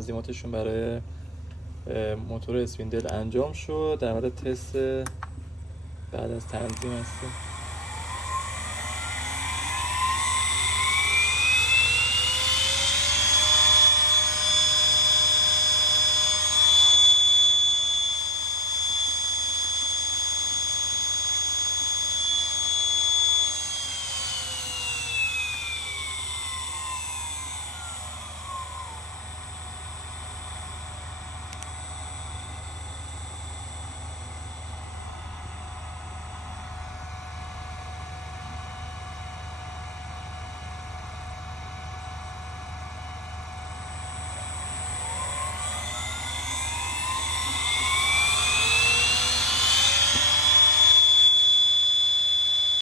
تنظیماتشون برای موتور اسپیندل انجام شد. در مورد تست بعد از تنظیم هستیم.